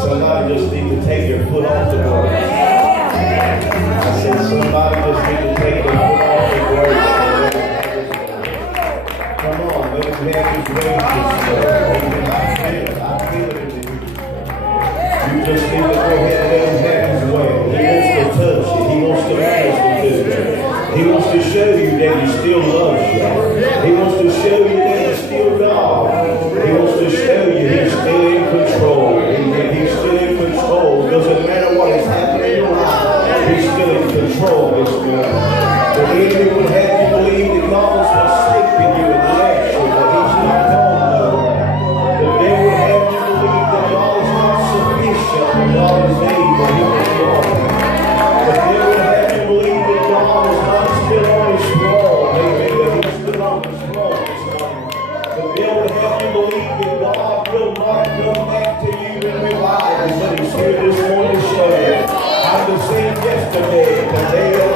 Somebody just need to take their foot off the gas. I said somebody just need to take their foot off the gas. Come on, let him have his way. I feel it in you. You just need to go ahead and let him have his way. He wants to touch you. He wants to minister to you. He wants to show you that he still loves you. He wants to show you that he's still God. He wants to show you he's still in control. Amen. He's still in control. Doesn't matter what is happening in your life. He's still in control this morning. The enemy will have you believe that God is forsaking you and left you, but he's not gone nowhere. The devil will have you believe that God is not sufficient, but God is able. He is strong. The devil will have you believe that God is not still on his throne. Amen. That he's still on his throne this morning. The devil will have you believe that God will not come back to you in revival, but he's here this morning to show you. I'm the same yesterday, today, and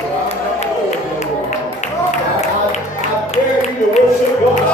forever. I dare you to worship God.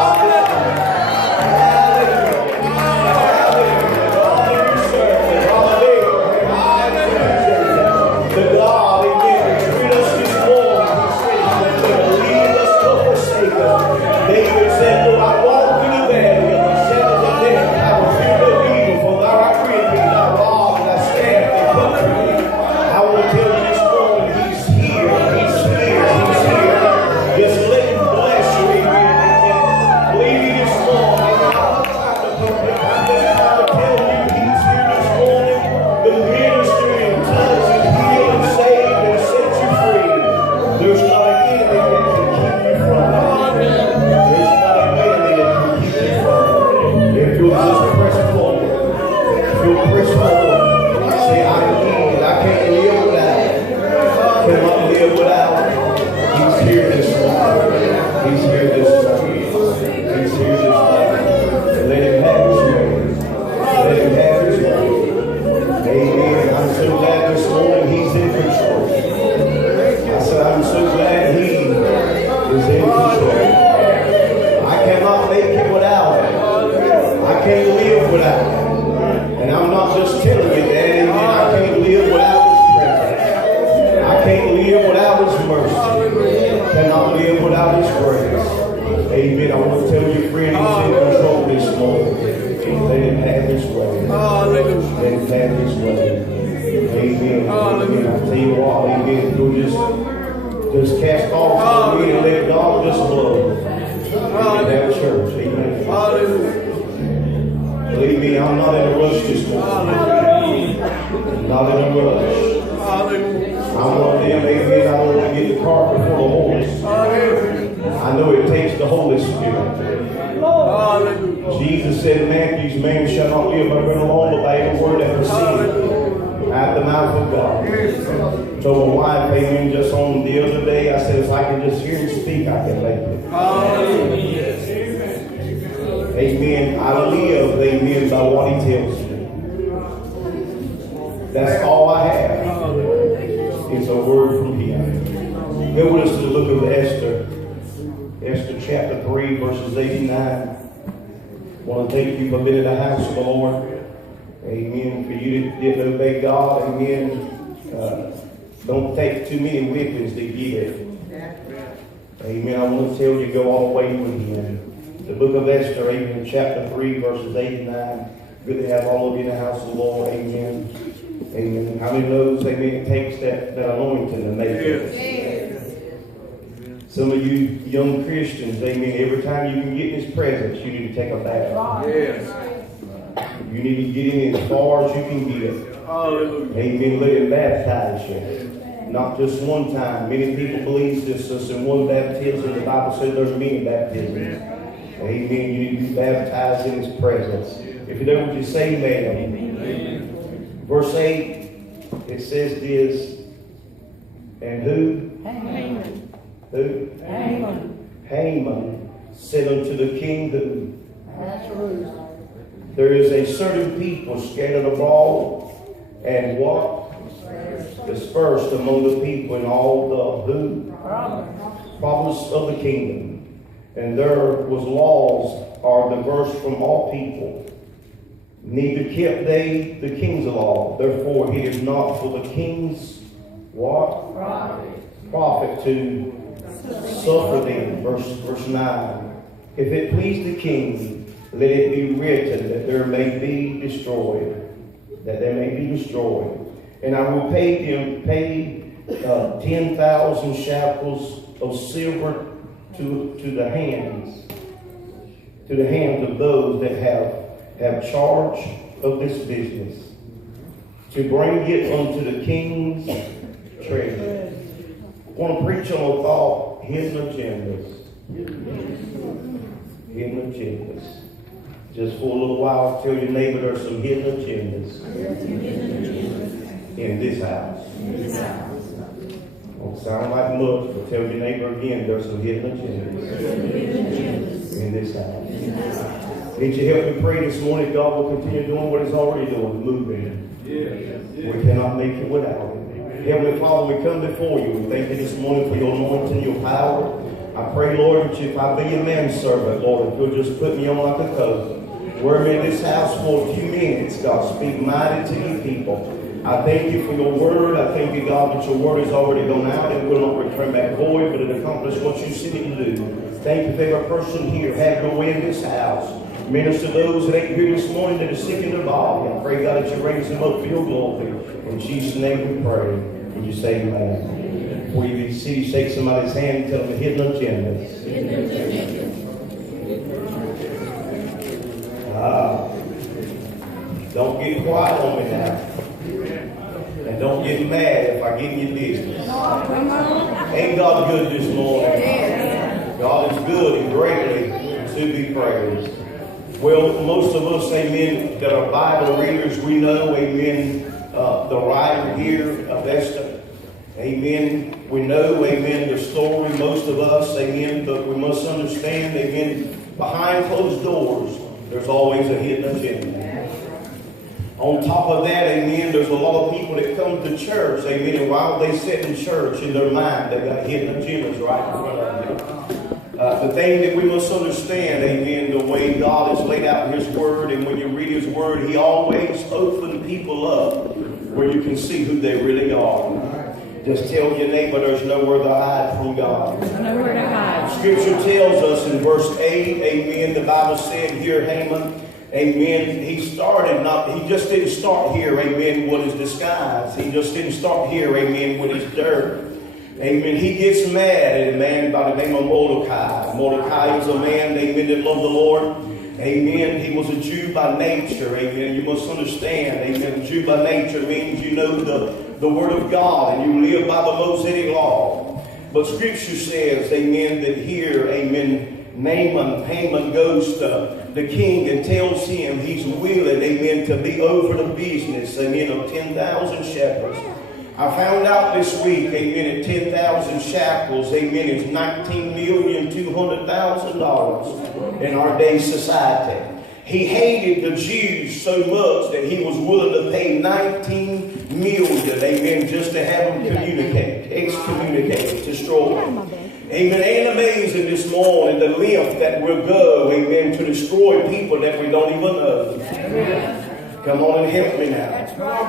Just cast off the and let God just blow. That church. Amen. Believe me, I'm not in a rush this morning. Not in a rush. I'm one of them, amen. I don't want to get the cart before the horse. I know it takes the Holy Spirit. Jesus said in Matthew, man shall not live by bread alone, but by every word that proceeds out the mouth of God. So my wife, amen, just on the other day, I said, if I can just hear him speak, I can make it. Amen. I live, amen, by what he tells me. That's all I have. It's a word from him. Go with us to the book of Esther. Esther chapter 3, verses 8 and 9. I want to thank you for being in the house of the Lord. Amen. For you that didn't obey God, amen. Don't take too many whippings to get it. Amen. I want to tell you, go all the way with him. The book of Esther, amen, chapter 3, verses 8 and 9. Good to have all of you in the house of the Lord. Amen. Amen. How many knows, amen, it takes that anointing to make it? Some of you young Christians, amen, every time you can get in his presence, you need to take a bath. You need to get in as far as you can get. Amen. Let him baptize you. Not just one time. Many people believe this is in one baptism. The Bible says there's many baptisms. Amen. You need to be baptized in his presence. If you don't, just say amen. Verse 8, it says this. And who? Haman. Who? Haman. Haman said unto the king who? Ahasuerus. There is a certain people scattered abroad and what? Dispersed among the people in all the who? Province of the kingdom. And there was laws are diverse from all people. Neither kept they the king's law. Therefore it is not for the king's what? Profit to suffer them. Verse 9. If it please the king, let it be written that there may be destroyed. That they may be destroyed. And I will pay 10,000 shekels of silver to the hands of those that have charge of this business, to bring it unto the king's treasure. I want to preach on a thought, hidden agendas. Hidden agendas. Just for a little while, tell your neighbor there's some hidden agendas in this house. Won't sound like much, but tell your neighbor again, there's some hidden agendas in this house. Need you help me pray this morning? God will continue doing what He's already doing, moving. We cannot make it without Him. Heavenly Father, we come before you. We thank you this morning for your anointing, your power. I pray, Lord, that if I be a manservant, Lord, if you'll just put me on like a coat. We're in this house for a few minutes, God. Speak mighty to your people. I thank you for your word. I thank you, God, that your word has already gone out and will not return back void, but it accomplishes what you sent it to do. Thank you for every person here. Have your way in this house. Minister to those that ain't here this morning that are sick in their body. I pray, God, that you raise them up for your glory. In Jesus' name we pray. And you say amen. Before you be seated, shake somebody's hand and tell them the hidden agendas. Don't get quiet on me now. And don't get mad if I give you business. Ain't God good this morning? God is good and greatly to be praised. Well, most of us, amen, that are Bible readers, we know, amen, the writer here of Esther. Amen. We know, amen, the story, most of us, amen, but we must understand, amen, behind closed doors, there's always a hidden agenda. On top of that, amen, there's a lot of people that come to church, amen, and while they sit in church, in their mind, they got hidden agendas right in front of them. The thing that we must understand, amen, the way God has laid out His Word, and when you read His Word, He always opens people up where you can see who they really are. Just tell your neighbor there's nowhere to hide from God. Nowhere to hide. Scripture tells us in verse 8, amen, the Bible said here, Haman, amen, he just didn't start here, amen, with his disguise. He just didn't start here, amen, with his dirt. Amen. He gets mad at a man by the name of Mordecai. Mordecai was a man, amen, that loved the Lord. Amen. He was a Jew by nature. Amen. You must understand, amen, Jew by nature means you know the Word of God and you live by the Mosaic law. But Scripture says, amen, that here, amen, Haman goes to the king and tells him he's willing, amen, to be over the business, amen, of 10,000 shekels. I found out this week, amen, at 10,000 shekels, amen, is $19,200,000 in our day's society. He hated the Jews so much that he was willing to pay $19 million, amen, just to have them excommunicate, destroy. Amen. Ain't amazing this morning the length that will go, amen, to destroy people that we don't even know. Amen. Come on and help me now.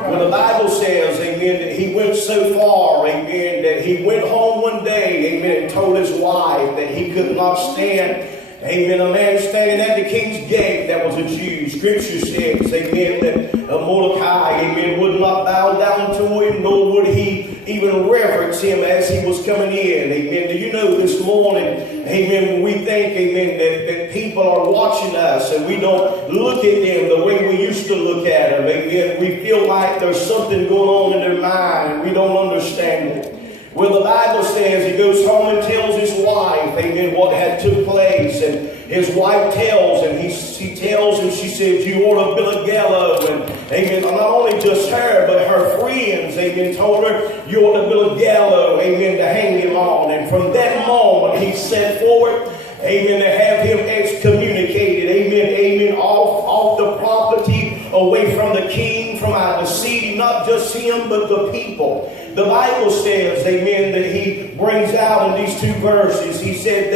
When the Bible says, amen, that he went so far, amen, that he went home one day, amen, and told his wife that he could not stand, amen, a man standing at the king's gate that was a Jew. Scripture says, amen, that Mordecai, amen, would not bow down to him, nor would he even reverence him as he was coming in. Amen. Do you know this morning, amen, when we think, amen, that people are watching us and we don't look at them the way we used to look at them, amen, we feel like there's something going on in their mind and we don't understand it. Well, the Bible says he goes home and tells his wife, amen, what had took place. And his wife tells him, she tells him, she says, you ought to build a gallows. And, amen, not only just her, but her friends, amen, told her, you ought to build a gallows, amen, to hang him on. And from that moment, he set forward, amen, to have him excommunicated, amen, off the property, away from the king, from out of the city, not just him, but the people. The Bible says, amen, that he brings out in these two verses. He said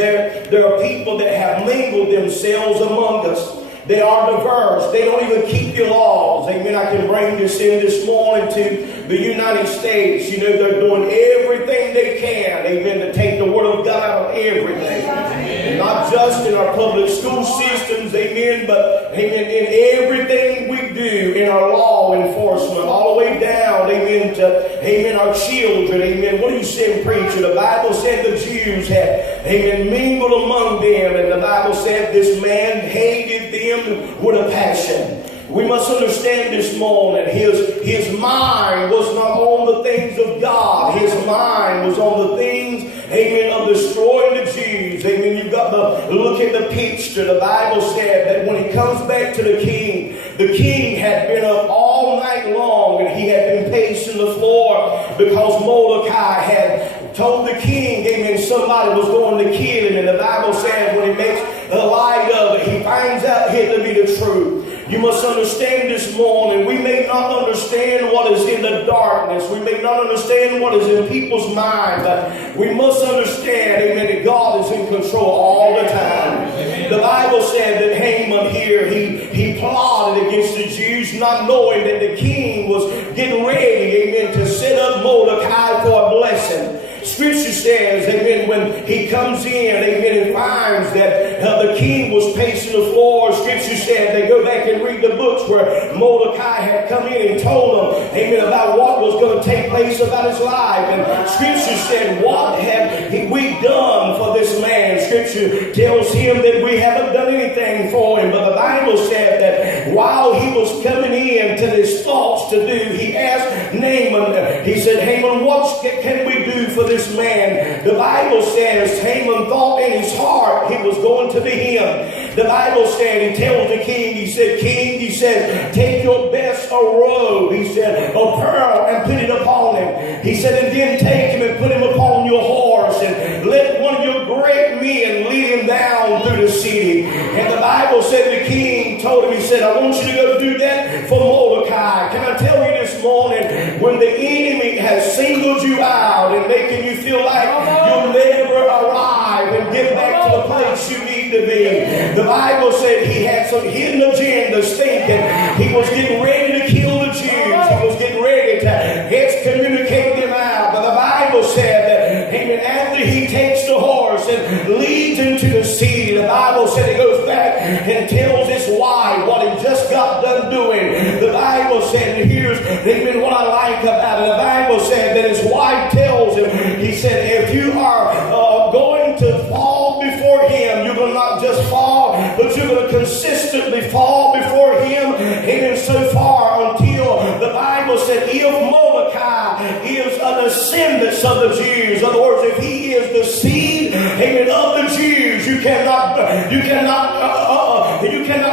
there are people that have mingled themselves among us. They are diverse. They don't even keep the laws. Amen. I can bring this in this morning to the United States. You know, they're doing everything they can, amen, to take the Word of God out of everything. Amen. Not just in our public school systems, amen, but, amen, in everything we do in our law enforcement, all the way down, amen, to, amen, our children, amen. What are you saying, preacher? The Bible said the Jews had, amen, mingled among them, and the Bible said this man hated them with a passion. We must understand this morning, his mind was not on the things of God. His mind was on the things, amen, of destroying the Jews. Amen. You've got to look at the picture. The Bible said that when he comes back to the king had been up all night long, and he had been pacing the floor because Mordecai had told the king, amen, somebody was going to kill him. And the Bible says when he makes the light of it, he finds out it to be the truth. You must understand this morning, we may not understand what is in the darkness. We may not understand what is in people's mind, but we must understand, amen, that God is in control all the time. Amen. The Bible said that Haman here, he plotted against the Jews, not knowing that the king was getting ready, amen, to set up Mordecai for a blessing. Scripture says, amen, when he comes in, amen, and finds that the king was pacing the floor. Scripture said, they go back and read the books where Mordecai had come in and told them, amen, about what was going to take place about his life. And Scripture said, what have we done for this man? Scripture tells him that we haven't done anything for him. But the Bible said that while he was coming in to his thoughts to do, he asked Naaman, he said, Haman, what can we do for this man? The Bible says Haman thought in his heart he was going to be him. The Bible said, he tells the king, he said, King, he said, take your best robe, he said, a pearl, and put it upon him. He said, and then take him and put him upon your horse, and let one of your great men lead him down through the city. And the Bible said the king told him, he said, I want you to go do that for Mordecai. Can I tell you this morning, when the enemy has singled you out and making you feel like you'll never arrive and get back to the place you need to be, the Bible said he had some hidden agendas thinking he was getting ready to kill the Jews. He was getting ready to excommunicate them out. But the Bible said that, amen, after he takes the horse and leads into the city, the Bible said he goes back and tells his wife what he just got done doing. The Bible said, and here's, amen, what I like about it. The Bible said that his wife tells him, he said, if you are going to fall before him, you're going to not just fall, but you're going to consistently fall before him, amen, so far until the Bible said if Mordecai is a descendant of the Jews, in other words, if he is the seed, amen, of the Jews, you cannot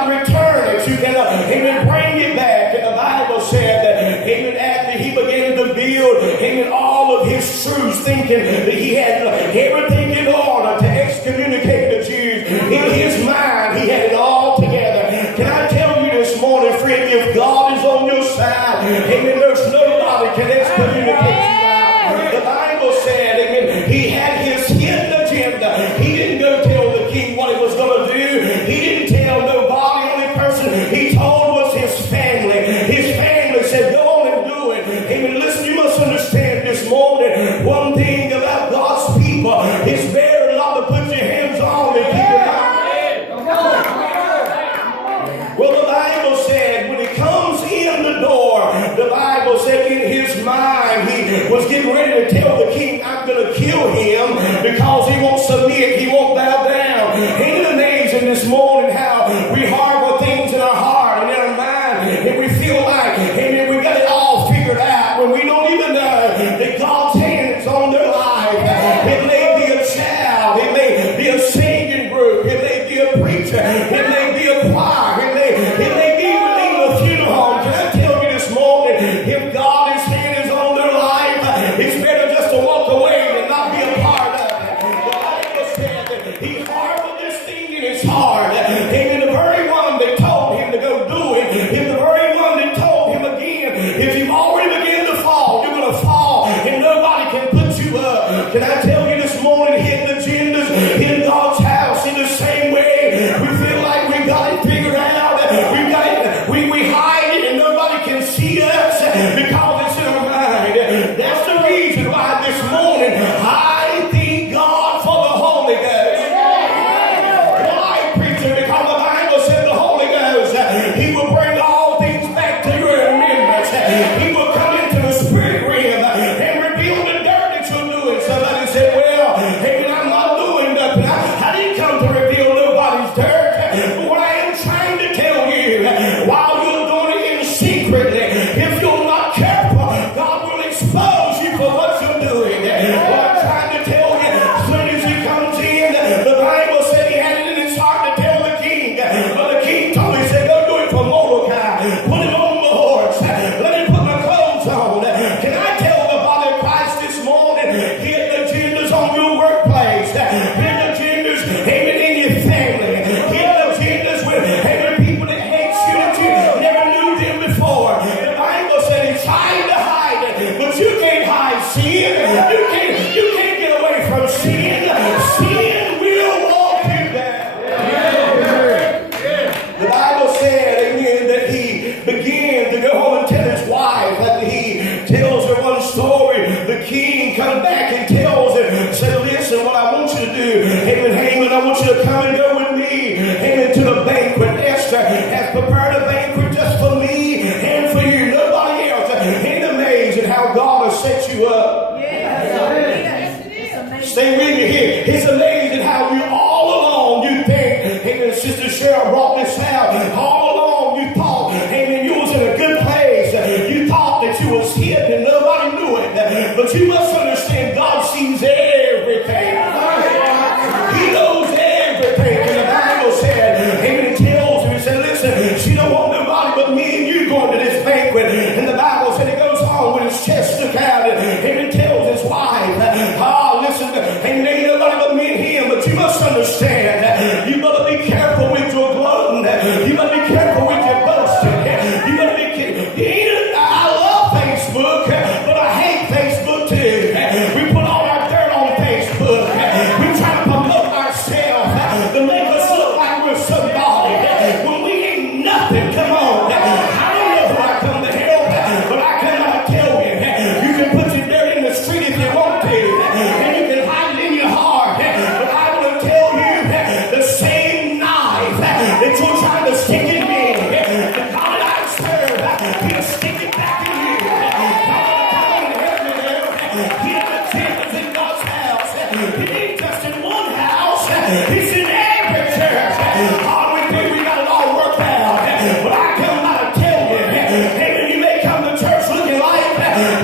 return it. You cannot, amen, bring it back. And the Bible said that, amen, after he began to build, amen, all of his truths, thinking that he had everything in order to excommunicate the Jews, in his mind, he had it all together. Can I tell you this morning, friend, if God is on your side, amen, there's nobody can excommunicate you out. The Bible said, amen, he had his hidden agenda. He didn't go tell the king what he was going to do. He didn't tell nobody. Only person he told was his family. His family said, go on and do it. Amen. Listen, you must understand this morning, one thing about God's people, it's better not to put your hands on and keep your mouth. Well, the Bible said when he comes in the door, the Bible said in his mind he was getting ready to tell the king, I'm going to kill him because he won't submit, he won't bow down. Ain't it amazing this morning how we harbor things in our heart and in our mind, and we feel like, amen, we got it all figured out when we don't even know that God's hand is on their life. It may be a child, it may be a singing group, it may be a preacher, it may be a choir, it may be even a funeral home. Can I tell you this morning, if God's hand is on their life, it's better just to walk away and not be a part of it. If you're not careful, God will expose you for what you're doing. What I'm trying to tell you, as soon as he comes in, the Bible said he had it in his heart to tell the king. But the king told him, he said, go do it for Mordecai. Put him on the horse. Let him put my clothes on. Can I tell the body of Christ this morning, hidden agendas on your workplace, hidden agendas even in your family, hidden agendas with people that hate you that you never knew them before. The Bible said he's trying to hide it, but you can't hide sin. You can't get away from sin. Sin will walk you down. The Bible said, amen, that he began to go home and tell his wife. After he tells her one story, the king comes back and tells her, said, listen, what I want you to do, amen, Haman, I want you to come and go with me, amen, to the banquet. Esther has prepared a banquet just for me and for you, nobody else. Ain't it amazing how God has set you up? Stay with me here. It's amazing how you all along you think, amen, Sister Cheryl brought this out. All along you thought, amen, you was in a good place. You thought that you was hidden and nobody knew it. But you must understand, God sees everything. He knows everything. And the Bible said, amen, it tells him, he said, listen, she don't want nobody but me and you going to this banquet. And the Bible said he goes home with his chest stuck out and amen, tells his wife, listen, ain't nobody but me and him. But you must understand, you better be careful with your gloating. You better be careful with your boasting. You better be careful. I love Facebook, but I hate Facebook too. We put all our dirt on Facebook. We try to promote ourselves to make us look like we're somebody when we ain't nothing. Come on. I don't know who I come to help, but I cannot tell you. You can put your dirt in the street if you want to, and you can hide it in your heart. But I will tell you, the same knife that you're trying to stick in me, the God I serve, he'll stick it back in you. He has in God's house. It ain't just in one house, it's in every church. All we think we got it all worked out. But I come out to tell you, amen, you may come to church looking like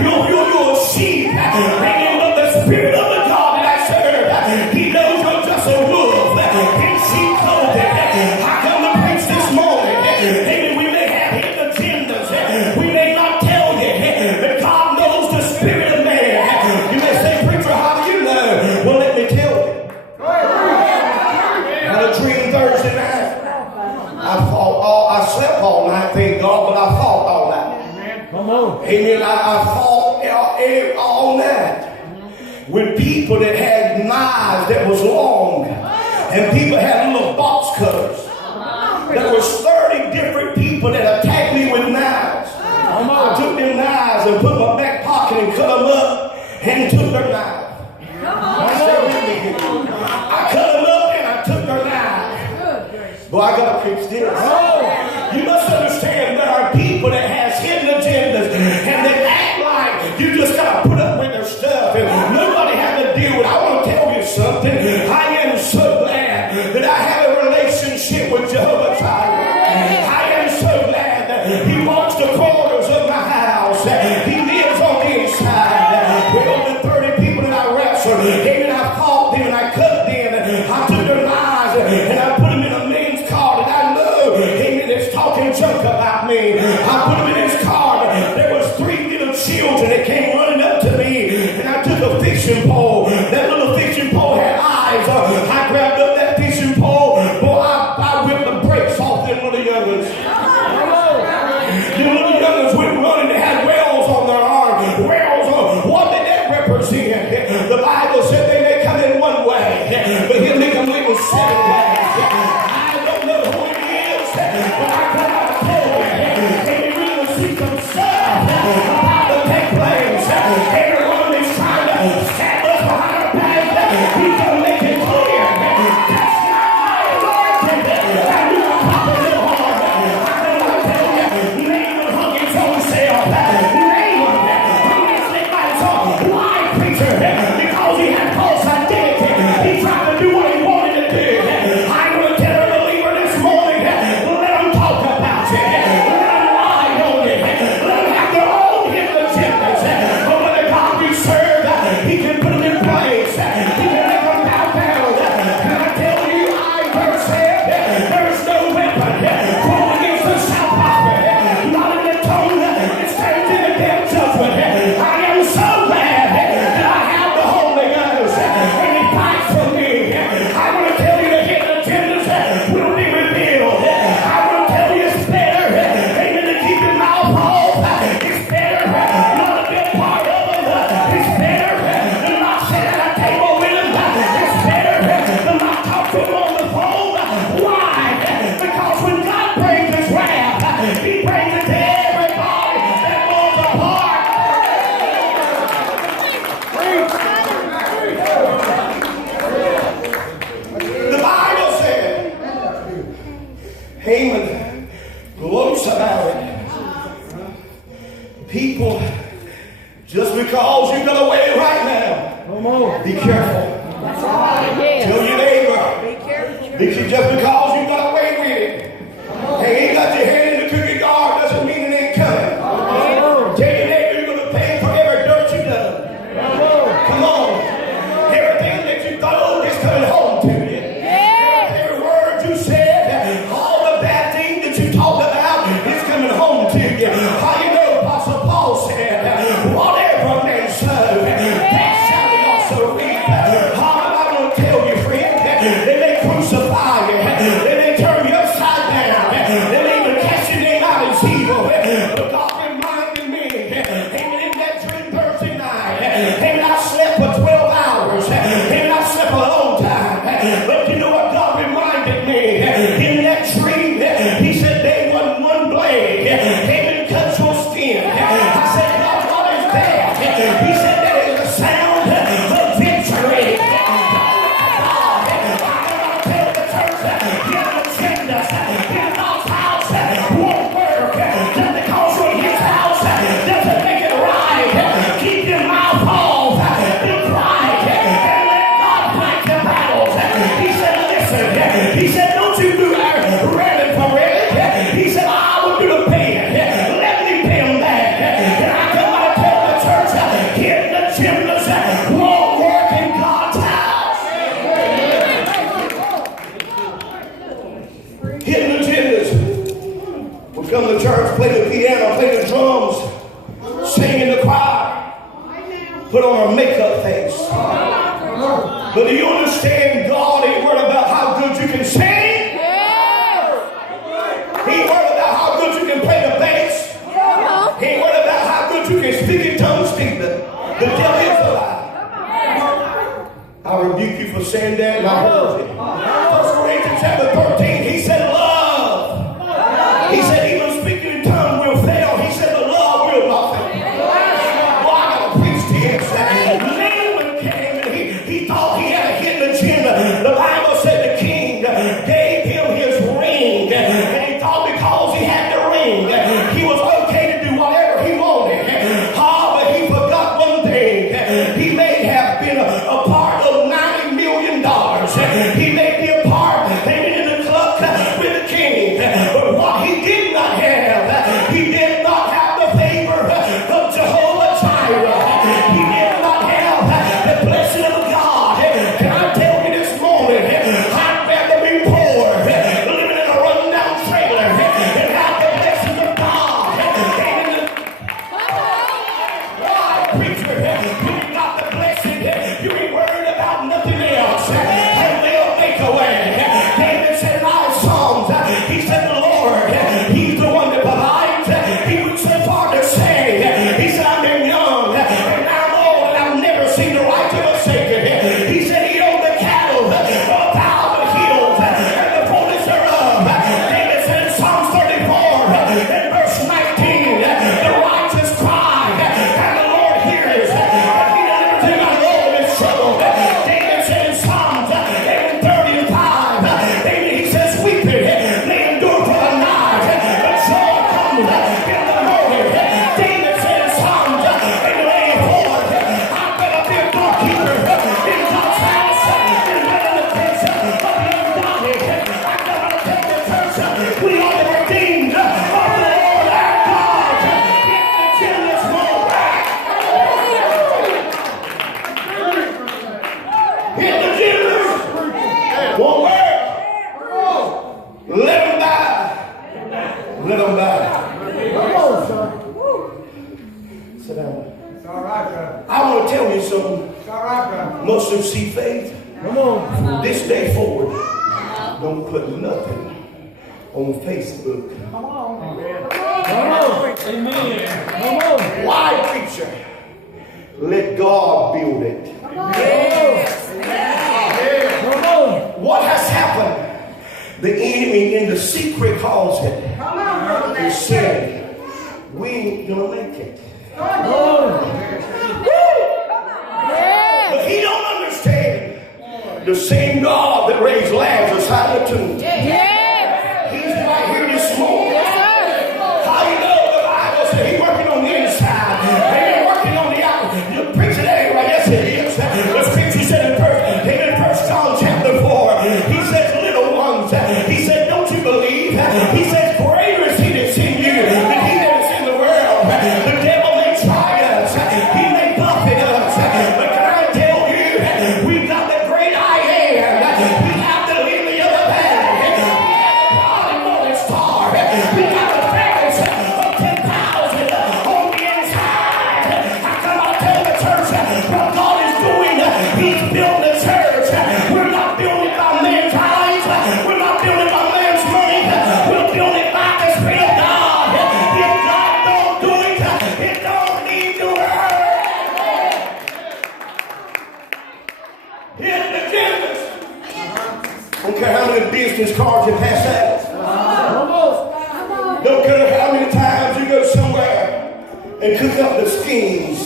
you're a sheep. Amen, but the Spirit of the God that I serve, he knows you're just a wolf in sheep clothing. I come to preach this morning. Amen, we may have hidden agendas. We may not tell you, but God knows the spirit of man. You may say, preacher, how do you know? Well, let me tell you. I had a dream Thursday night. I slept all night, thank God, but I fought all night. Come on. Amen. I fought all night with people that had knives that was long, and people had little box cutters. There was 30 different people that attacked me with knives. I took them knives and put in my back pocket and cut them up and took their knife. I cut them up and I took their knife. Boy, I gotta preach this. You must understand there are people that has hidden agendas and they act like you just gotta put up with their stuff and nobody had to deal with it. I want to tell you something. I am so glad that I have a relationship with Jehovah Jireh. I am so glad that he walks the corners of my house. He lives on the inside. With over 30 people that I wrestled, and I fought them and I cut them and I took their lives and I put them in a men's car, and I know People, just because you got away right now, be careful. Tell your neighbor, just because you got away with it, and ain't got your hand in the cookie jar doesn't mean it ain't coming. Tell your neighbor you're going to pay for every dirt you done. Come on. Everything that you thought is coming home to you. Every word you said, all the bad things that you talked about is coming home to you. How you know Apostle Paul said, whatever man sow, that shall he also reap. I'm going to tell you, friend, they may crucify you. They may turn you upside down. They may even cast your name out as evil. But God reminded me, amen, in that dream Thursday night, amen, I slept for 12 hours. Amen, I slept a long time. But you know what God reminded me? In that dream, he said there wasn't one blade. Amen, cut your skin. I said, God, what is that? He said that is the sound of victory. He said, don't you do rabbit for rabbit. He said, I will do the paying. Let me pay him back. And I come out and tell the church, hit the gymnast won't work in God's house. Hit the gymnast will come to church, play the piano, play the drums, sing in the choir, put on a makeup face. But do you understand God ain't worried about how good you can sing? He ain't worried about how good you can play the bass. He ain't worried about how good you can speak in tongues, Stephen. The devil is a lie. I rebuke you for saying that, and I heard it. 1 Corinthians chapter 13, he said love. He said even speaking in tongues will fail. He said the love will not fail. Well, I got to preach this. Naaman came and he thought he had a hidden agenda. The Bible said the king gave him his ring, and he thought because he had the ring, he was okay to do whatever he wanted. But he forgot one thing. He may have been a part of $90 million. He may be a part in the club with the king. But what he did not have, he did not have the favor of Jehovah Jireh. He did not have the blessing of God. Can I tell you this morning, I'd rather be poor, living in a rundown trailer, and have the blessings of God. Why, preacher? You ain't got the blessing. You ain't worried about nothing else. And they'll make a way. David said in our Psalms, he said the Lord, he's the one that provides. He went so far to say, he said, I've been young, and now I'm old, and I've never seen the righteous forsaken. He said he owned the cattle of the hills, and the fullness thereof. David said in Psalms 34, and verse 19, the righteous cry, and the Lord hears, and he delivers him out of all of his trouble. David said in Psalms 35, he says, weeping may endure for the night, but joy comes in the morning. David said in Psalms 84, I'm going to be a doorkeeper in God's house, and when in the pits of the ungodly, I'm going to take the church. We are the redeemed of the Lord our God. Get the gymnast won't work. Hit the gymnast won't work. Let them die. Let them die. Sit down. It's all right, brother. I want to tell you something. It's all right, brother. Must have see faith. Come on. From this day forward, don't put nothing on Facebook. Come on. Amen. Come on. Why, preacher? Let God build it. Come on. What has happened? The enemy in the secret closet Come on, brother. is saying, we ain't gonna make it. Come on. But he don't understand. The same God that raised Lazarus out of the tomb. He's right here this morning. How you know the Bible said he's working on the inside? can pass out. Come on. Don't care how many times you go somewhere and cook up the schemes.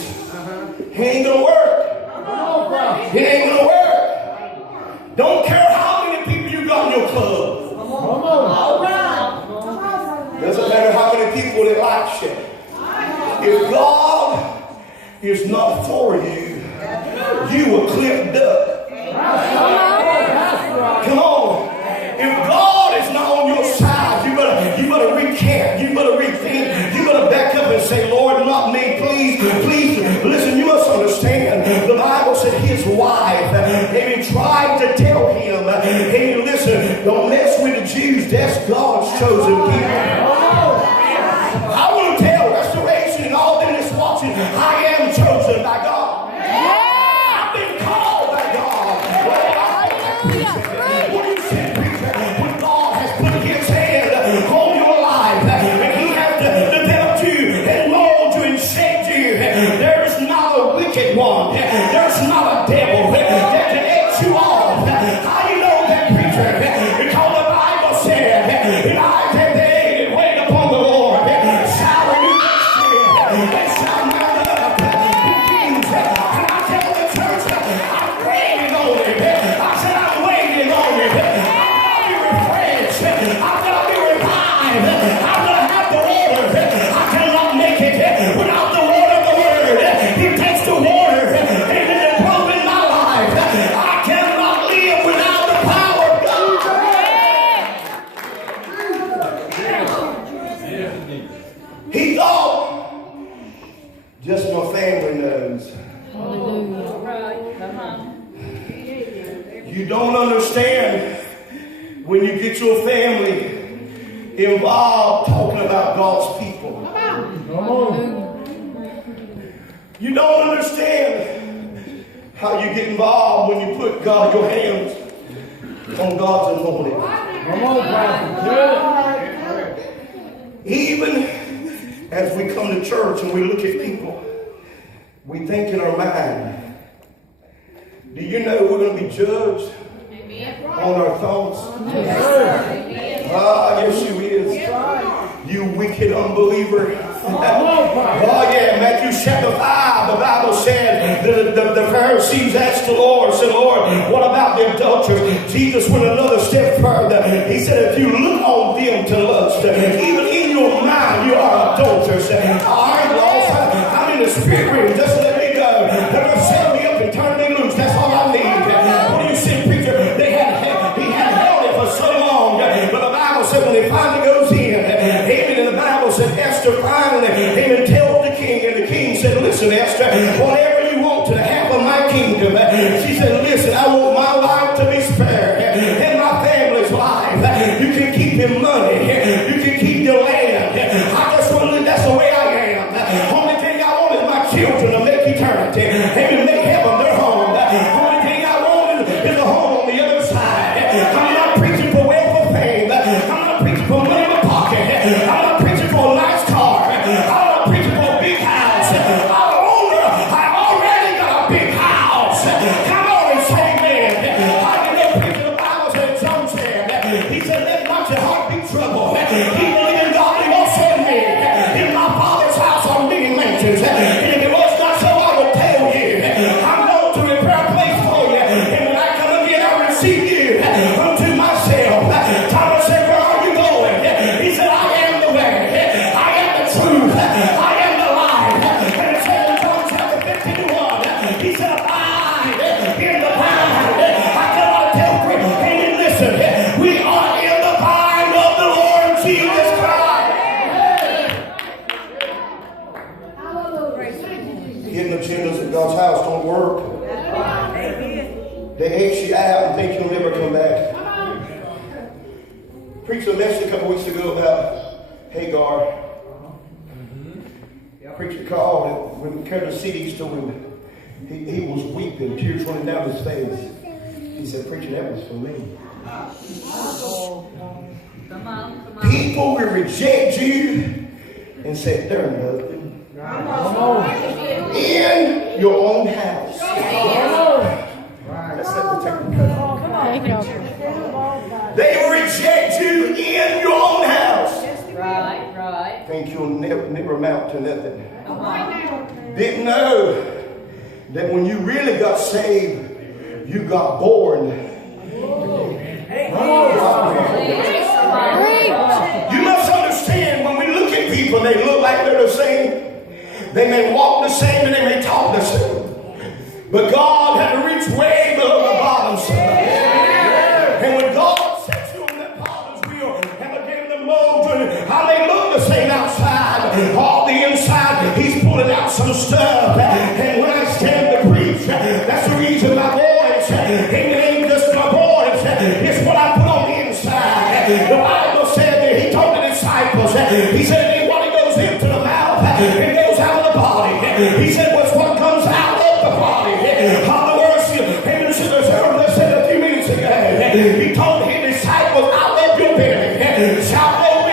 It ain't gonna work. Come on, prophet. It ain't gonna work. Don't care how many people you got in your club. Come on. All right. Doesn't matter how many people that like you. If God is not for you, you will clip duck. Come on. If God is not on your side, you better recant. You better rethink. You better back up and say, Lord, not me, please, please. Listen, you must understand. The Bible said his wife, and he tried to tell him, hey, listen, don't mess with the Jews. That's God's chosen people. I want to tell Restoration and all them that's watching, I am chosen by God. I've been called by God. What you said, preacher, when God has put his hand on your life, and he has developed you and molded you and shaped you, there is not a wicked one. There's not a devil that can edge you off. How do you know that, preacher? Because the Bible said, and I can wait upon the Lord. Shall renew their strength. They shall mount up with wings. And I tell the church, I'm waiting on it. I said, I'm waiting on it. I'm going to be refreshed. I'm going to be revived. I'm going to have the water. I cannot make it without the water of the word. He takes the water and it is broken in my life. I cannot live without the power of God. He thought, just my family knows. You don't understand when you get your family involved talking about God's people. Come on. You don't understand how you get involved when you put your hands on God's anointed. Come on, prophet. Even as we come to church and we look at people, we think in our mind, do you know we're going to be judged on our thoughts? Ah, yes, you is. You wicked unbeliever. Oh, yeah, Matthew chapter 5, the Bible said the Pharisees asked the Lord, said, Lord, what about the adulterers? Jesus went another step further. He said, if you look on them to lust, even in your mind, you are adulterers. All right, Lord, I'm in the spirit realm. Just let me go. Let me set me up and turn me loose. That's all I need. What do you say, preacher? He had held it for so long. But the Bible said when he finally goes in, amen, and the Bible said Esther finally, amen, tells the king, and the king said, listen, Esther, whatever you want to have of my kingdom. She said, listen, I want my life to be spared and my family's life. You can keep your money. You can keep your land. I just want to live. That's the way I am. Only thing I want is my children to make eternity. Amen, make heaven their home. Only thing I want is a home on the other side. I'm not preaching for wealth or fame. I'm not preaching for money in my pocket. I'm not preaching for a nice car. I'm not preaching for a big house. I already got a big house. Come on and say amen. I can know preaching the Bible said, John said, he said, let not your heart be troubled. He believe in God, he won't send me. In my Father's house are many mansions. And if it was not so, I would tell you. I'm going to prepare a place for you. And when I come again, I receive you unto myself. Thomas said, where are you going? He said, I am the way. I am the truth. I am the life. And it said in John chapter 51, he said, abide in the vine. I cannot tell you. And listen, we are in the vine of the Lord Jesus Christ. Hidden agendas at God's house don't work. They X you out and think you'll never come back. Preached a message a couple weeks ago about Hagar. Preacher called, and when we came to the CDs to him, he was weeping, tears running down his face. He said, preacher, that was for me. People will reject you and say, they're nothing. In your own house. Let's let the technical. They will reject think you'll never amount to nothing. Didn't know that when you really got saved, you got born. Come on, prophet. You must understand, when we look at people, they look like they're the same. They may walk the same and they may talk the same. But God had to reach way below the bottom. And when God set you on that potter's wheel and began to mold you, how they look the same outside, all the inside, He's pulling out some stuff. And when I stand to preach, that's the reason my voice, it ain't just my voice, it's what I put on the inside. The Bible said that He told the disciples, He said, what goes into the mouth, it goes out of the body. He said, what's what comes out of the body.